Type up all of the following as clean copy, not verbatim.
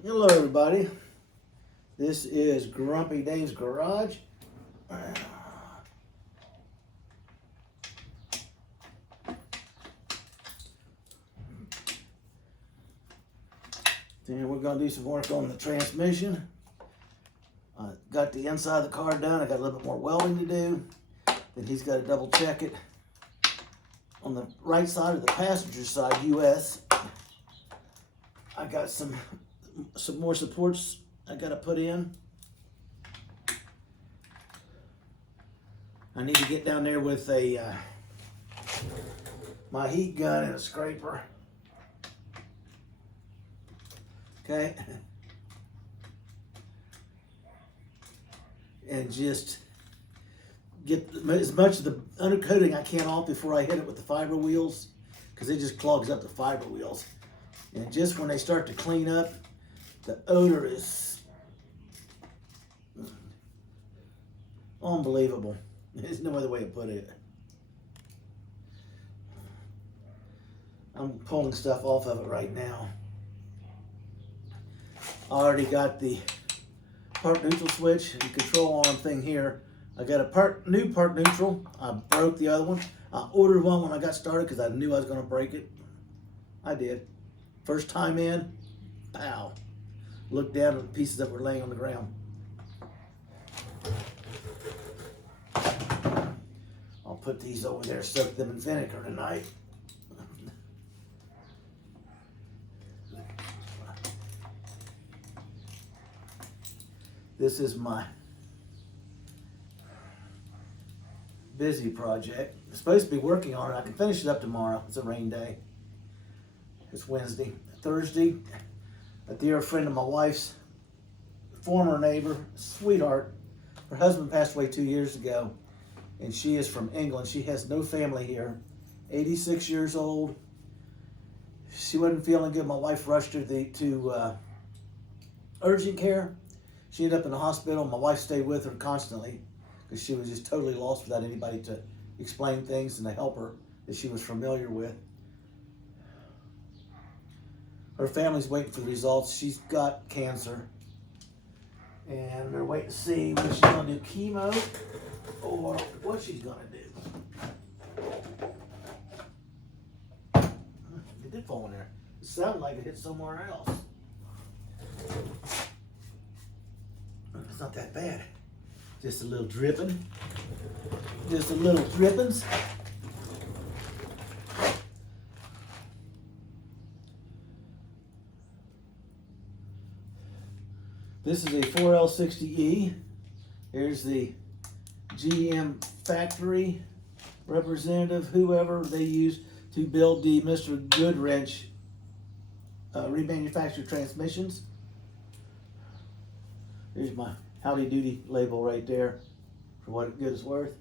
Hello everybody, this is Grumpy Dave's Garage. And we're going to do some work on the transmission. I got the inside of the car done. I got a little bit more welding to do. Then he's got to double check it. On the right side of the passenger side, US, I got some more supports I got to put in. I need to get down there with a my heat gun and a scraper. Okay, and just get as much of the undercoating I can off before I hit it with the fiber wheels, because it just clogs up the fiber wheels. And just when they start to clean up, the odor is unbelievable. There's no other way to put it. I'm pulling stuff off of it right now. I already got the part neutral switch and control arm thing here. I got a new part neutral. I broke the other one. I ordered one when I got started because I knew I was going to break it. I did. First time in, pow. Looked down at the pieces that were laying on the ground. I'll put these over there, soak them in vinegar tonight. This is my busy project. I'm supposed to be working on it. I can finish it up tomorrow. It's a rain day. It's Wednesday. Thursday, a dear friend of my wife's, former neighbor, sweetheart, her husband passed away 2 years ago, and she is from England. She has no family here. 86 years old. She wasn't feeling good. My wife rushed her to urgent care. She ended up in the hospital. My wife stayed with her constantly because she was just totally lost without anybody to explain things and to help her that she was familiar with. Her family's waiting for the results. She's got cancer. And they're waiting to see whether she's going to do chemo or what she's going to do. It did fall in there. It sounded like it hit somewhere else. It's not that bad. Just a little dripping. Just a little drippings. This is a 4L60E. Here's the GM factory representative, whoever they use to build the Mr. Goodwrench remanufactured transmissions. There's my Howdy Doody label right there for what good it's worth.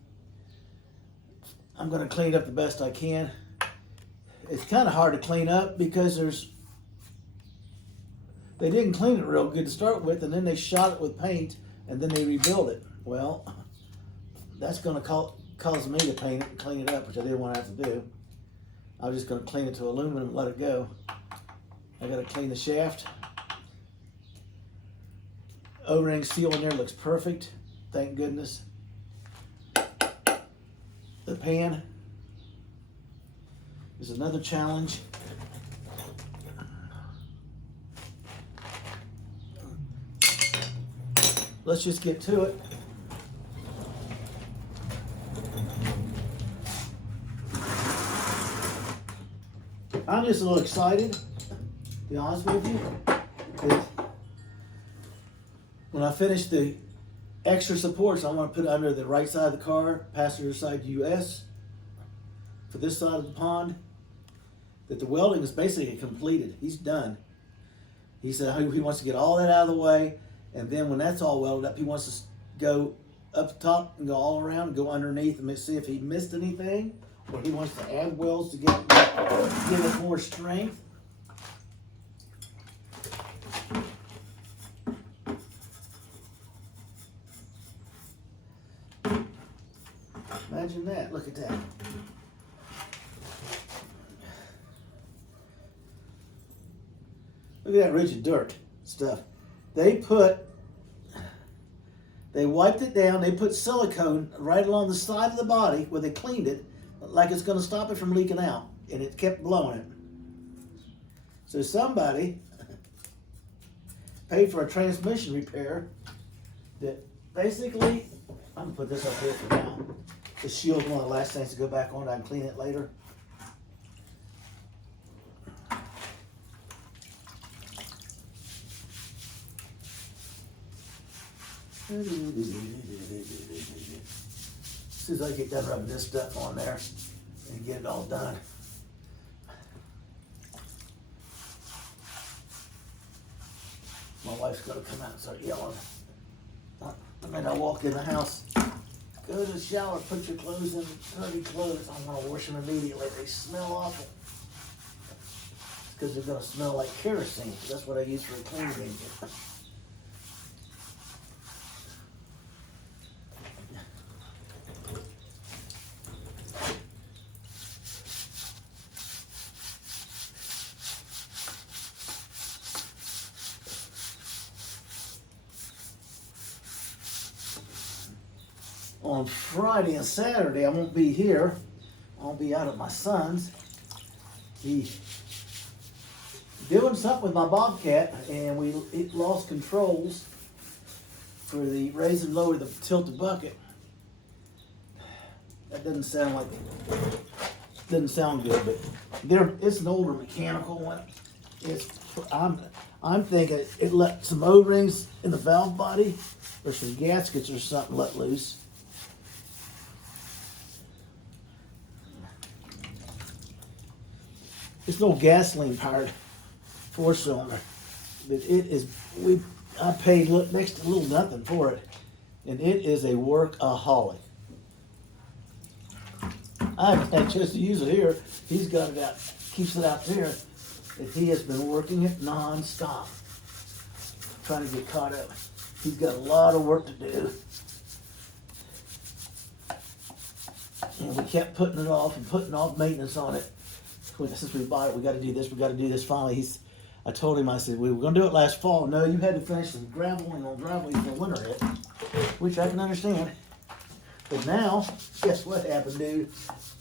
I'm going to clean it up the best I can. It's kind of hard to clean up because they didn't clean it real good to start with, and then they shot it with paint, and then they rebuilt it. Well, that's going to cause me to paint it and clean it up, which I didn't want to have to do. I was just going to clean it to aluminum and let it go. I got to clean the shaft. O-ring seal in there looks perfect, thank goodness. The pan is another challenge. Let's just get to it. I'm just a little excited, to be honest with you. When I finish the extra supports, I want to put it under the right side of the car, passenger side US, for this side of the pond, that the welding is basically completed. He's done. He said he wants to get all that out of the way, and then when that's all welded up, he wants to go up top and go all around and go underneath and see if he missed anything, or he wants to add welds to give it more strength. Imagine that. Look at that. Look at that ridge of dirt. stuff. They wiped it down. They put silicone right along the side of the body where they cleaned it, like it's going to stop it from leaking out, and it kept blowing it. So somebody paid for a transmission repair that basically, I'm gonna put this up here for now. The shield's one of the last things to go back on. I can clean it later. As soon as I get done rubbing this stuff on there and get it all done. My wife's gonna come out and start yelling. And then I walk in the house, go to the shower, put your clothes in, dirty clothes. I want to wash them immediately. They smell awful. It's because they're gonna smell like kerosene. That's what I use for a cleaning agent. On Friday and Saturday, I won't be here. I'll be out at my son's. He's doing something with my Bobcat, and it lost controls for the raise and lower the tilted bucket. That doesn't sound good, but it's an older mechanical one. I'm thinking it let some O-rings in the valve body, or some gaskets or something let loose. It's no gasoline powered 4-cylinder, but I paid next to little nothing for it, and it is a workaholic. I haven't had a chance to use it here. He's got it out, keeps it out there, and he has been working it non-stop, trying to get caught up. He's got a lot of work to do. And we kept putting it off and putting off maintenance on it. Since we bought it, we got to do this, we got to do this. Finally, I told him, I said, we were going to do it last fall. No, you had to finish some graveling on driveway for winter hit, which I can understand. But now, guess what happened, dude?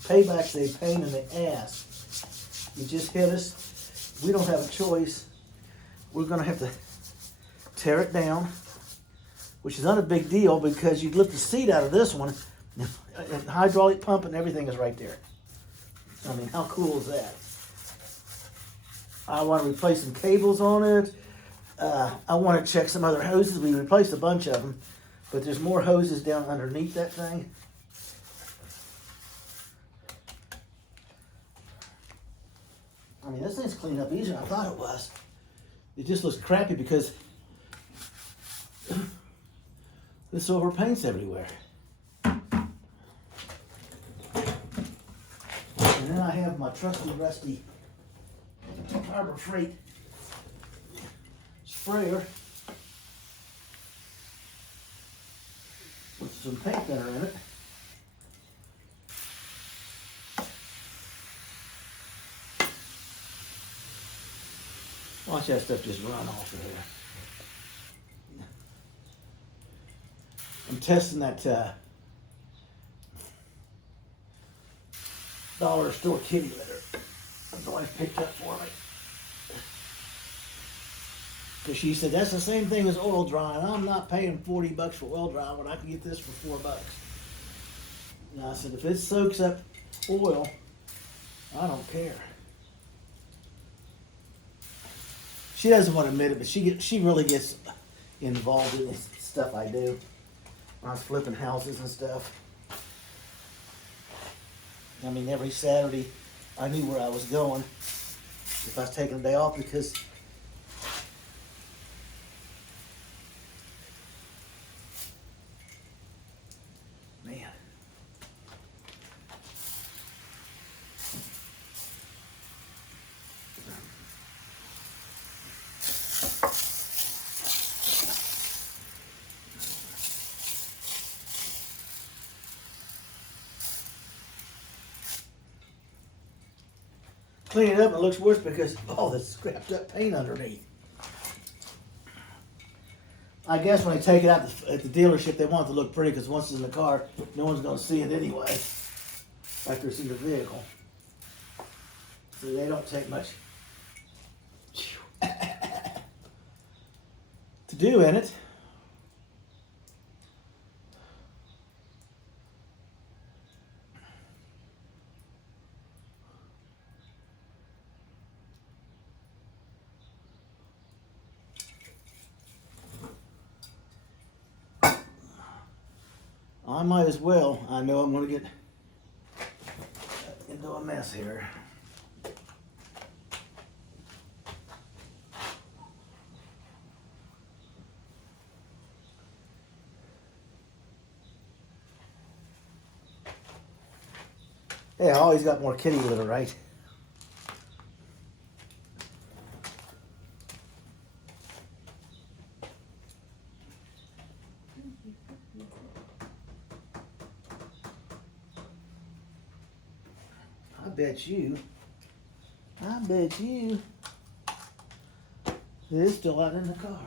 Payback's a pain in the ass. You just hit us. We don't have a choice. We're going to have to tear it down, which is not a big deal because you lift the seat out of this one, and hydraulic pump and everything is right there. I mean, how cool is that? I want to replace some cables on it. I want to check some other hoses. We replaced a bunch of them, but there's more hoses down underneath that thing. I mean, this thing's cleaned up easier than I thought it was. It just looks crappy because the silver paint's everywhere. And then I have my trusty, rusty Harbor Freight sprayer with some paint thinner in it. Watch that stuff just run off of here. I'm testing that dollar store kitty litter that the wife picked up for me. Because she said, that's the same thing as oil drying. I'm not paying $40 for oil drying when I can get this for $4. And I said, if it soaks up oil, I don't care. She doesn't want to admit it, but she really gets involved in the stuff I do. When I was flipping houses and stuff. I mean, every Saturday, I knew where I was going if I was taking a day off because man. Clean it up and it looks worse because all this scrapped up paint underneath. I guess when they take it out at the dealership, they want it to look pretty because once it's in the car, no one's going to see it anyway after it's in the vehicle. So they don't take much to do in it. I might as well. I know I'm going to get into a mess here. Hey, I always got more kitty litter, right? I bet you it's still out in the car.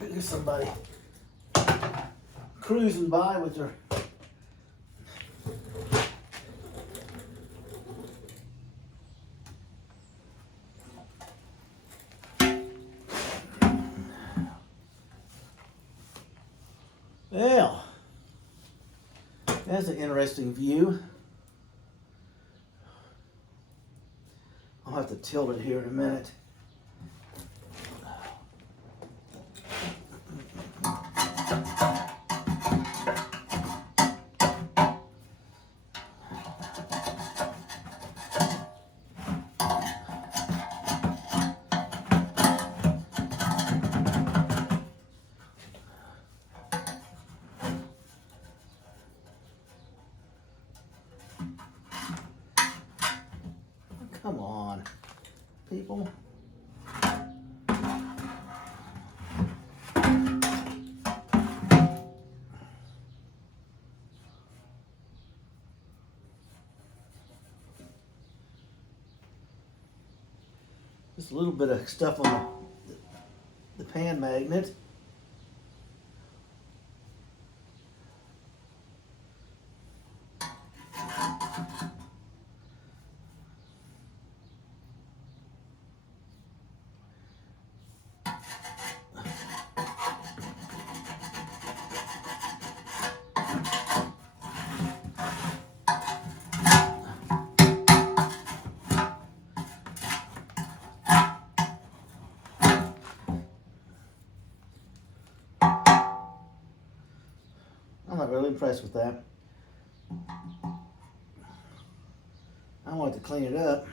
There's somebody cruising by with their well, that's an interesting view. I'll have to tilt it here in a minute. Come on, people. Just a little bit of stuff on the pan magnet. I'm not really impressed with that. I want to clean it up.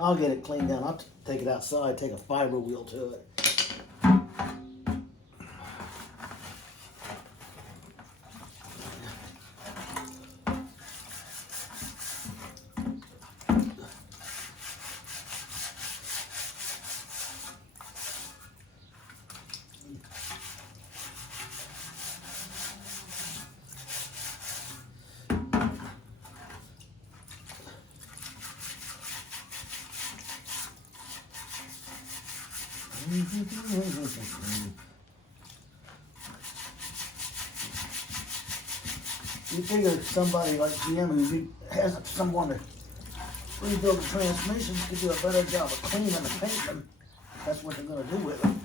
I'll get it cleaned down. I'll take it outside, take a fiber wheel to it. You figure somebody like GM who has someone to rebuild the transmissions could do a better job of cleaning and painting them. That's what they're going to do with them.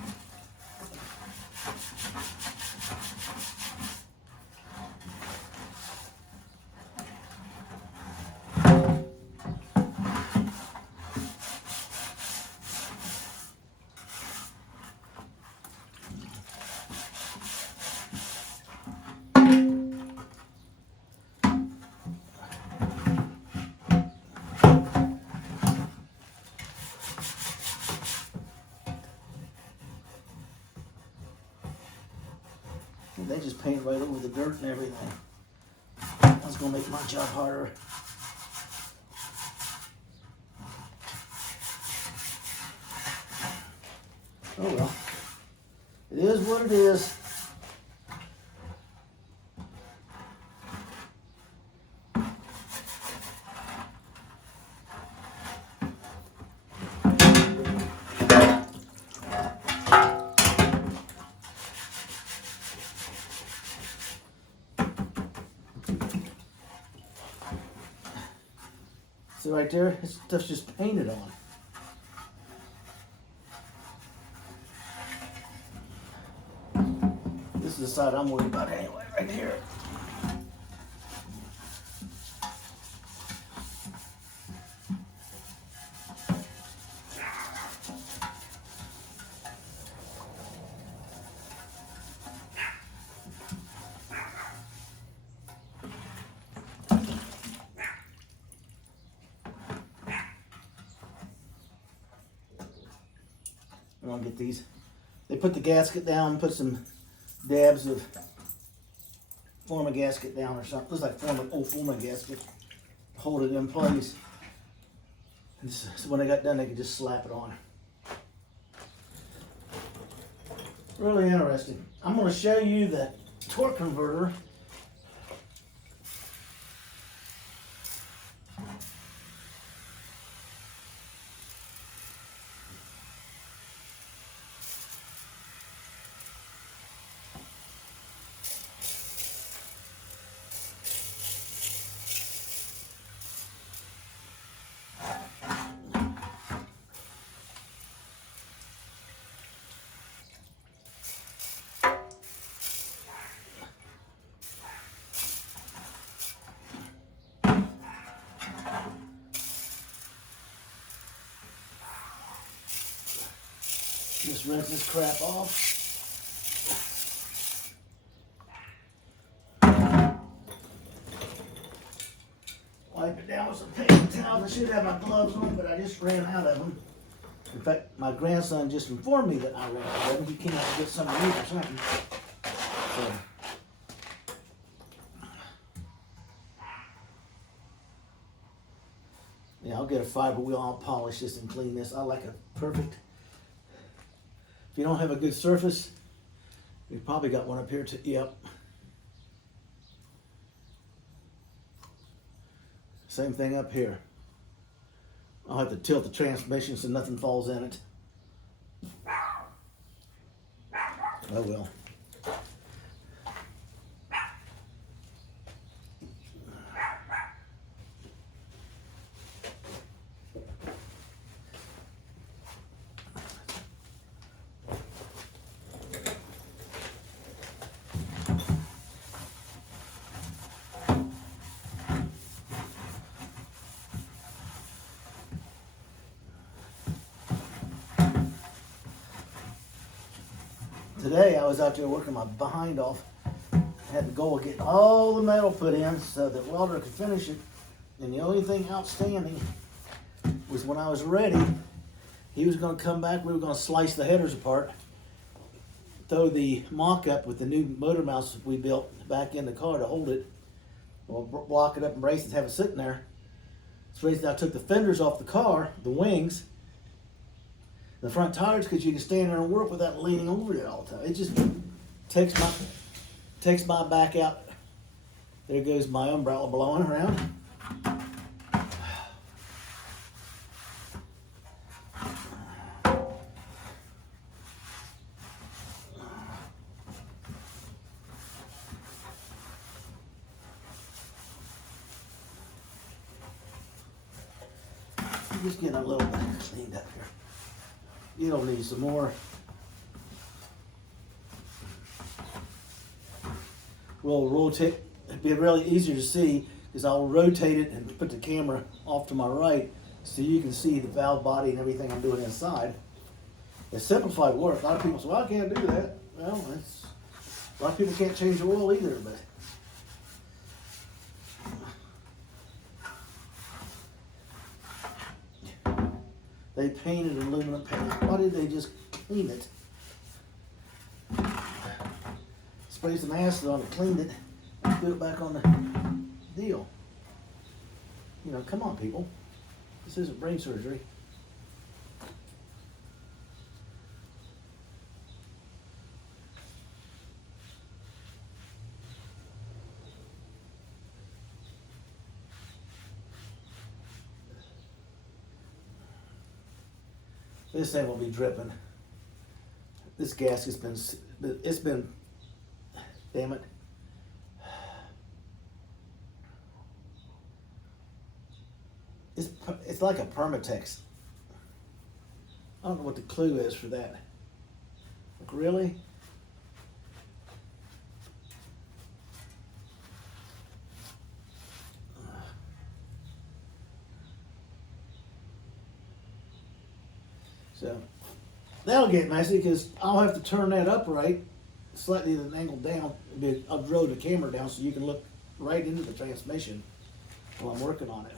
They just paint right over the dirt and everything. That's gonna make my job harder. Oh well. It is what it is. See right there? This stuff's just painted on. This is the side I'm worried about anyway, right here. I'm gonna get these. They put the gasket down, put some dabs of former gasket down or something. Looks like former gasket. Hold it in place. And so when they got done, they could just slap it on. Really interesting. I'm gonna show you the torque converter. Just rinse this crap off. Wipe it down with some paper towels. I should have my gloves on, but I just ran out of them. In fact, my grandson just informed me that I ran out of them. He came out to get some of these or something. So, yeah, I'll get a fiber wheel. I'll polish this and clean this. I like a perfect. If you don't have a good surface, you've probably got one up here too. Yep. Same thing up here. I'll have to tilt the transmission so nothing falls in it. Oh well. Today I was out there working my behind off. I had the goal of getting all the metal put in so that welder could finish it. And the only thing outstanding was when I was ready, he was going to come back. We were going to slice the headers apart, throw the mock-up with the new motor mounts we built back in the car to hold it. We'll block it up and brace it, have it sitting there. That's the reason I took the fenders off the car, the wings, the front tires, because you can stand there and work without leaning over it all the time. It just takes my back out. There goes my umbrella blowing around. Just getting a little bit cleaned up here. You don't need some more. We'll rotate. It'd be really easier to see because I'll rotate it and put the camera off to my right so you can see the valve body and everything I'm doing inside. It's simplified work. A lot of people say, well, I can't do that. Well, a lot of people can't change the oil either, but they painted aluminum paint. Why did they just clean it? Spray some acid on it, cleaned it, and put it back on the deal. You know, come on, people. This isn't brain surgery. This thing will be dripping. This gasket's been, damn it. It's like a Permatex. I don't know what the clue is for that. Like, really? So that'll get messy because I'll have to turn that upright, slightly at an angle down. I'll draw the camera down so you can look right into the transmission while I'm working on it.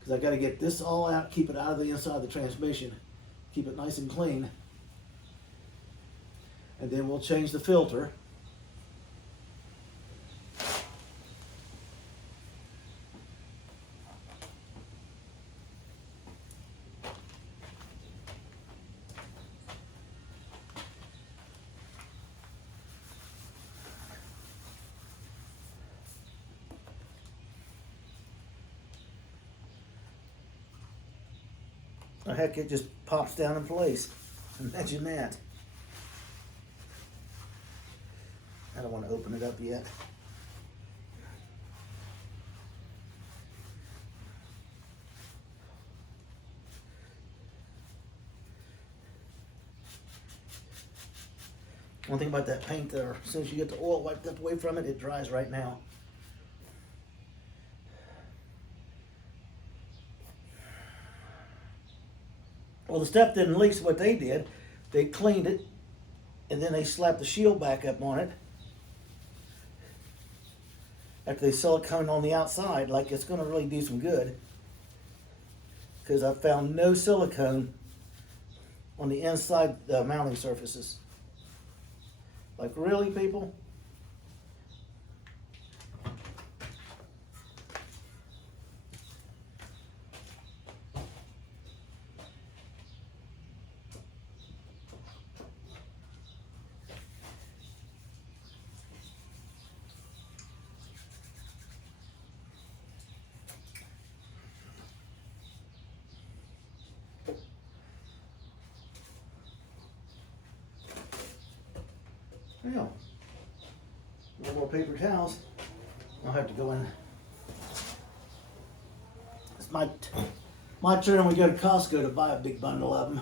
Because I got to get this all out, keep it out of the inside of the transmission, keep it nice and clean. And then we'll change the filter. Oh, heck, it just pops down in place. Imagine that. I don't want to open it up yet. One thing about that paint there, as soon as you get the oil wiped up away from it, it dries right now. Well, the stuff didn't leak, so what they did, they cleaned it, and then they slapped the shield back up on it. After they silicone on the outside, like it's gonna really do some good. Because I found no silicone on the inside mounting surfaces. Like, really, people? Yeah. No more paper towels. I'll have to go in. It's my turn when we go to Costco to buy a big bundle of them.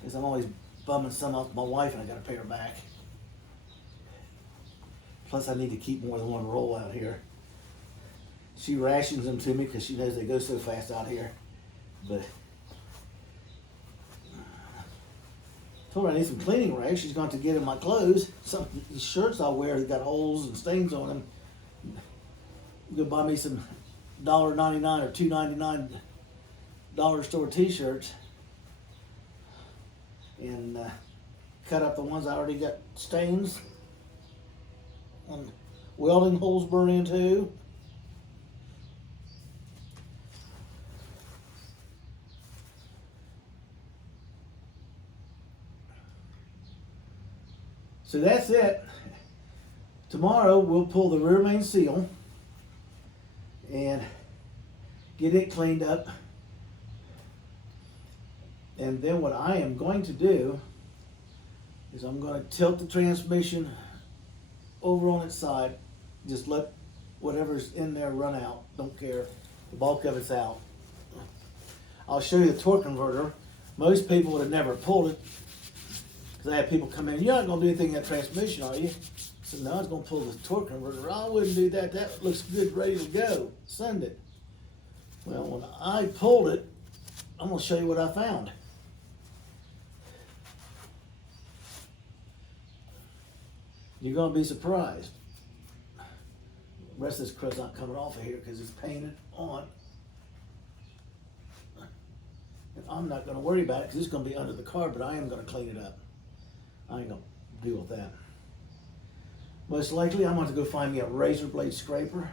Because I'm always bumming some off my wife and I got to pay her back. Plus I need to keep more than one roll out here. She rations them to me because she knows they go so fast out here. But told her I need some cleaning rags. She's going to get in my clothes. Some of the shirts I wear that got holes and stains on them. Go buy me some $1.99 or $2.99 dollar store t-shirts and cut up the ones I already got stains and welding holes burned into. So that's it. Tomorrow we'll pull the rear main seal and get it cleaned up. And then what I am going to do is I'm going to tilt the transmission over on its side. Just let whatever's in there run out. Don't care. The bulk of it's out. I'll show you the torque converter. Most people would have never pulled it, because I had people come in, you're not going to do anything in that transmission, are you? I said, no, I was going to pull the torque converter. I wouldn't do that. That looks good, ready to go. Send it. Well, when I pulled it, I'm going to show you what I found. You're going to be surprised. The rest of this crud's not coming off of here because it's painted on. And I'm not going to worry about it because it's going to be under the car, but I am going to clean it up. I ain't going to deal with that. Most likely, I'm going to go find me a razor blade scraper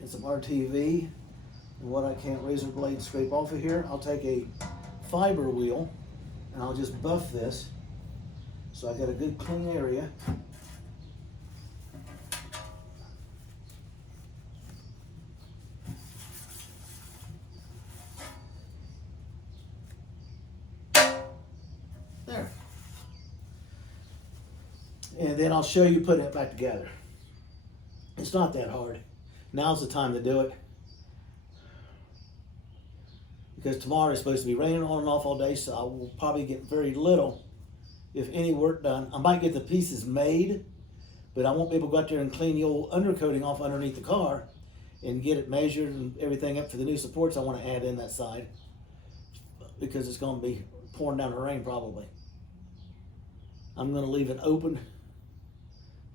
and some RTV. And what I can't razor blade scrape off of here, I'll take a fiber wheel and I'll just buff this so I got a good clean area. There. And then I'll show you putting it back together. It's not that hard. Now's the time to do it. Because tomorrow is supposed to be raining on and off all day, so I will probably get very little, if any, work done. I might get the pieces made, but I won't be able to go out there and clean the old undercoating off underneath the car and get it measured and everything up for the new supports I want to add in that side, because it's going to be pouring down the rain probably. I'm going to leave it open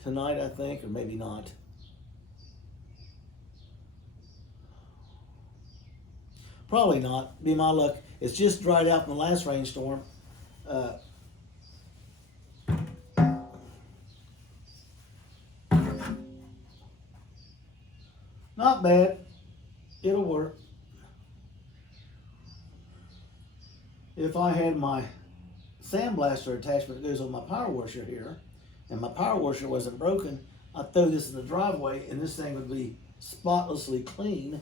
tonight, I think, or maybe not. Probably not, be my luck. It's just dried out from the last rainstorm. Not bad, it'll work. If I had my sandblaster attachment that goes on my power washer here, and my power washer wasn't broken, I'd throw this in the driveway and this thing would be spotlessly clean.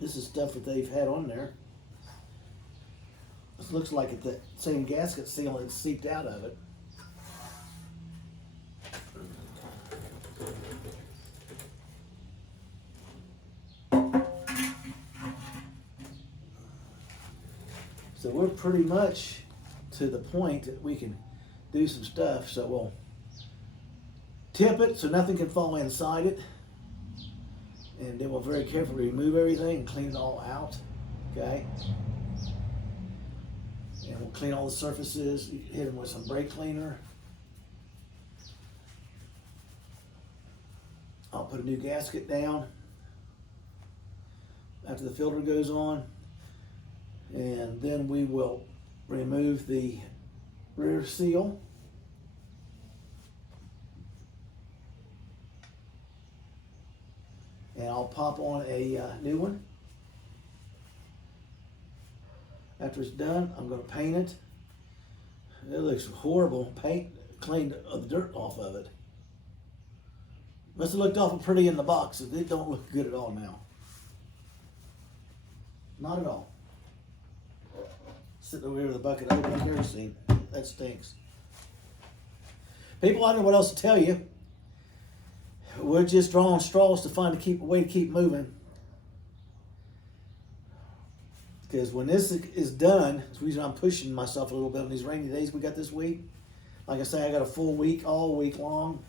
This is stuff that they've had on there. This looks like it's the same gasket seal that seeped out of it. So we're pretty much to the point that we can do some stuff. So we'll tip it so nothing can fall inside it. And then we'll very carefully remove everything and clean it all out, okay? And we'll clean all the surfaces, hit them with some brake cleaner. I'll put a new gasket down after the filter goes on. And then we will remove the rear seal. And I'll pop on a new one. After it's done, I'm going to paint it. It looks horrible. Paint cleaned the dirt off of it. Must have looked awful pretty in the box. It don't look good at all now. Not at all. Sitting over here with a bucket of open kerosene. That stinks. People, I don't know what else to tell you. We're just drawing straws to find a way to keep moving. Because when this is done, it's the reason I'm pushing myself a little bit on these rainy days we got this week. Like I say, I got a full week, all week long.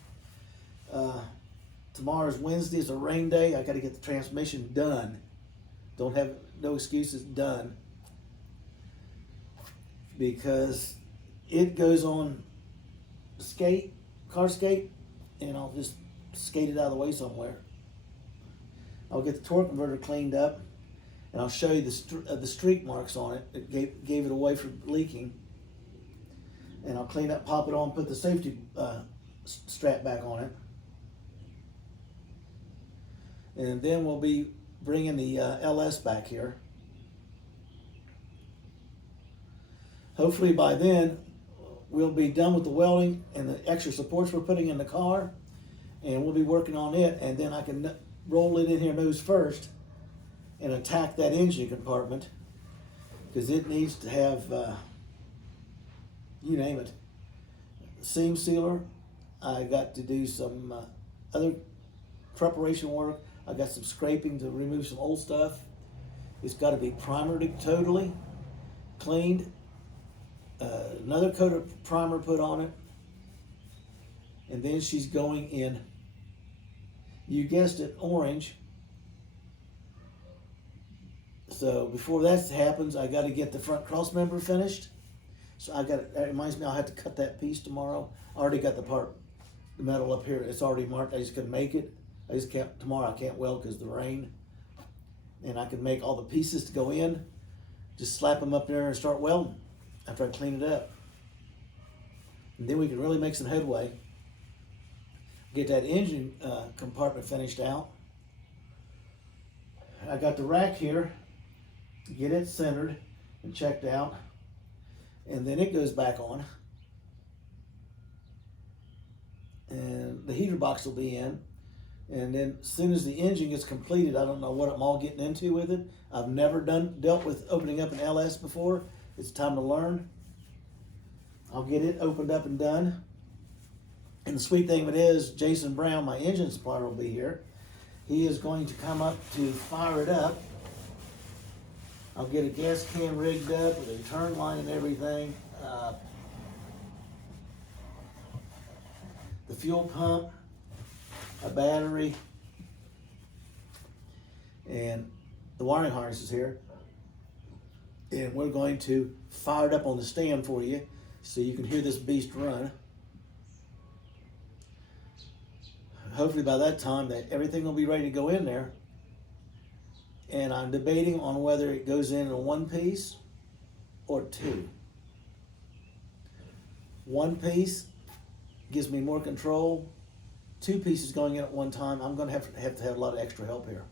Tomorrow's Wednesday, it's a rain day. I got to get the transmission done. Don't have no excuses, done. Because it goes on car skate, and I'll just skate it out of the way somewhere. I'll get the torque converter cleaned up, and I'll show you the streak marks on it. It gave it away from leaking. And I'll clean up, pop it on, put the safety strap back on it. And then we'll be bringing the LS back here. Hopefully by then, we'll be done with the welding and the extra supports we're putting in the car, and we'll be working on it, and then I can roll it in here nose first and attack that engine compartment, because it needs to have, you name it, seam sealer. I got to do some other preparation work. I got some scraping to remove some old stuff. It's got to be primered totally, cleaned, another coat of primer put on it, and then she's going in, you guessed it, orange. So before that happens, I got to get the front cross member finished. So that reminds me, I'll have to cut that piece tomorrow. I already got the metal up here. It's already marked. I just couldn't make it. Tomorrow I can't weld because of the rain. And I can make all the pieces to go in. Just slap them up there and start welding after I clean it up. And then we can really make some headway. Get that engine compartment finished out. I got the rack here. Get it centered and checked out. And then it goes back on. And the heater box will be in. And then as soon as the engine gets completed, I don't know what I'm all getting into with it. I've never dealt with opening up an LS before. It's time to learn. I'll get it opened up and done. And the sweet thing of it is, Jason Brown, my engine supplier, will be here. He is going to come up to fire it up. I'll get a gas can rigged up with a turn line and everything. The fuel pump, a battery, and the wiring harness is here. And we're going to fire it up on the stand for you so you can hear this beast run. Hopefully by that time that everything will be ready to go in there. And I'm debating on whether it goes in a one piece or two. One piece gives me more control. Two pieces going in at one time, I'm going to have a lot of extra help here.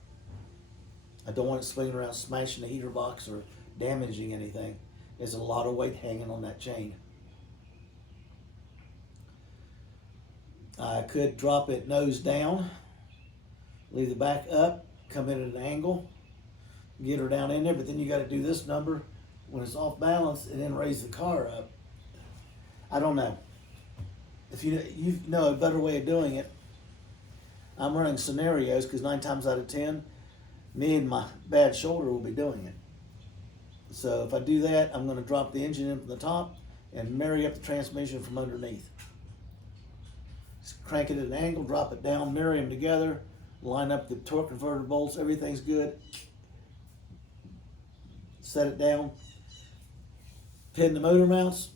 I don't want it swinging around, smashing the heater box or damaging anything. There's a lot of weight hanging on that chain. I could drop it nose down, leave the back up, come in at an angle, get her down in there, but then you got to do this number when it's off balance and then raise the car up. I don't know. If you know a better way of doing it, I'm running scenarios because 9 times out of 10, me and my bad shoulder will be doing it. So if I do that, I'm going to drop the engine in from the top and marry up the transmission from underneath. Just crank it at an angle, drop it down, marry them together, line up the torque converter bolts, everything's good. Set it down, pin the motor mounts,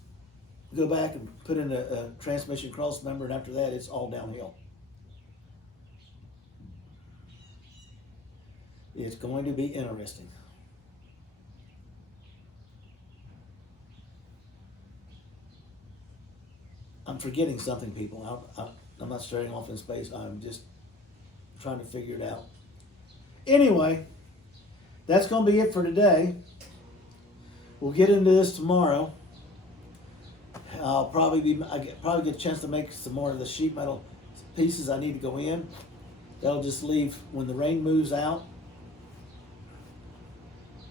go back and put in a transmission cross member, and after that it's all downhill. It's going to be interesting. I'm forgetting something, people. I'm not staring off in space. I'm just trying to figure it out. Anyway, that's going to be it for today. We'll get into this tomorrow. I'll probably get a chance to make some more of the sheet metal pieces I need to go in. That'll just leave when the rain moves out.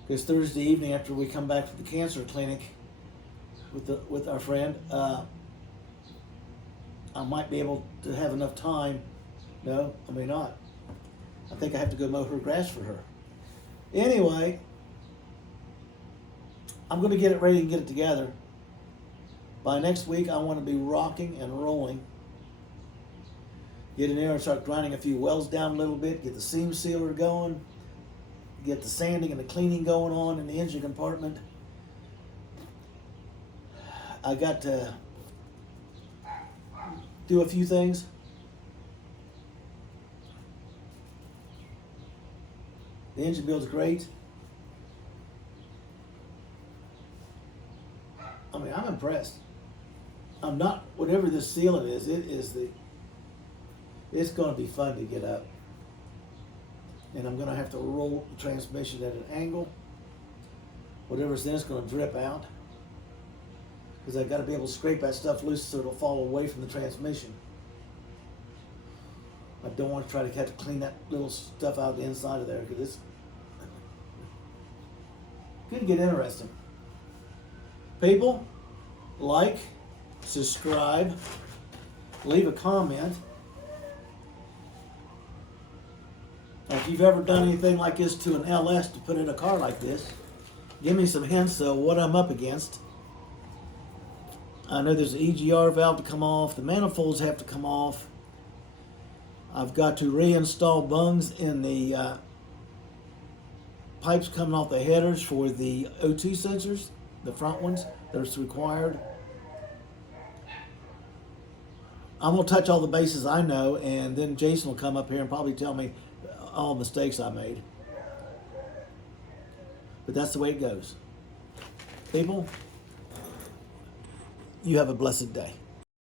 Because Thursday evening, after we come back from the cancer clinic with our friend, I might be able to have enough time. No, I may not. I think I have to go mow her grass for her. Anyway, I'm going to get it ready and get it together. By next week, I want to be rocking and rolling. Get in there and start grinding a few welds down a little bit, get the seam sealer going, get the sanding and the cleaning going on in the engine compartment. I got to do a few things. The engine build's great. I mean, I'm impressed. I'm not, whatever this sealant is, it's going to be fun to get up. And I'm going to have to roll the transmission at an angle. Whatever's in it's going to drip out. Because I've got to be able to scrape that stuff loose so it'll fall away from the transmission. I don't want to try to have to clean that little stuff out of the inside of there because it's going to get interesting. People, like, subscribe, leave a comment. If you've ever done anything like this to an LS to put in a car like this, give me some hints of what I'm up against. I know there's an EGR valve to come off. The manifolds have to come off. I've got to reinstall bungs in the pipes coming off the headers for the O2 sensors, the front ones, that's required. I'm going to touch all the bases I know, and then Jason will come up here and probably tell me all the mistakes I made. But that's the way it goes. People, you have a blessed day.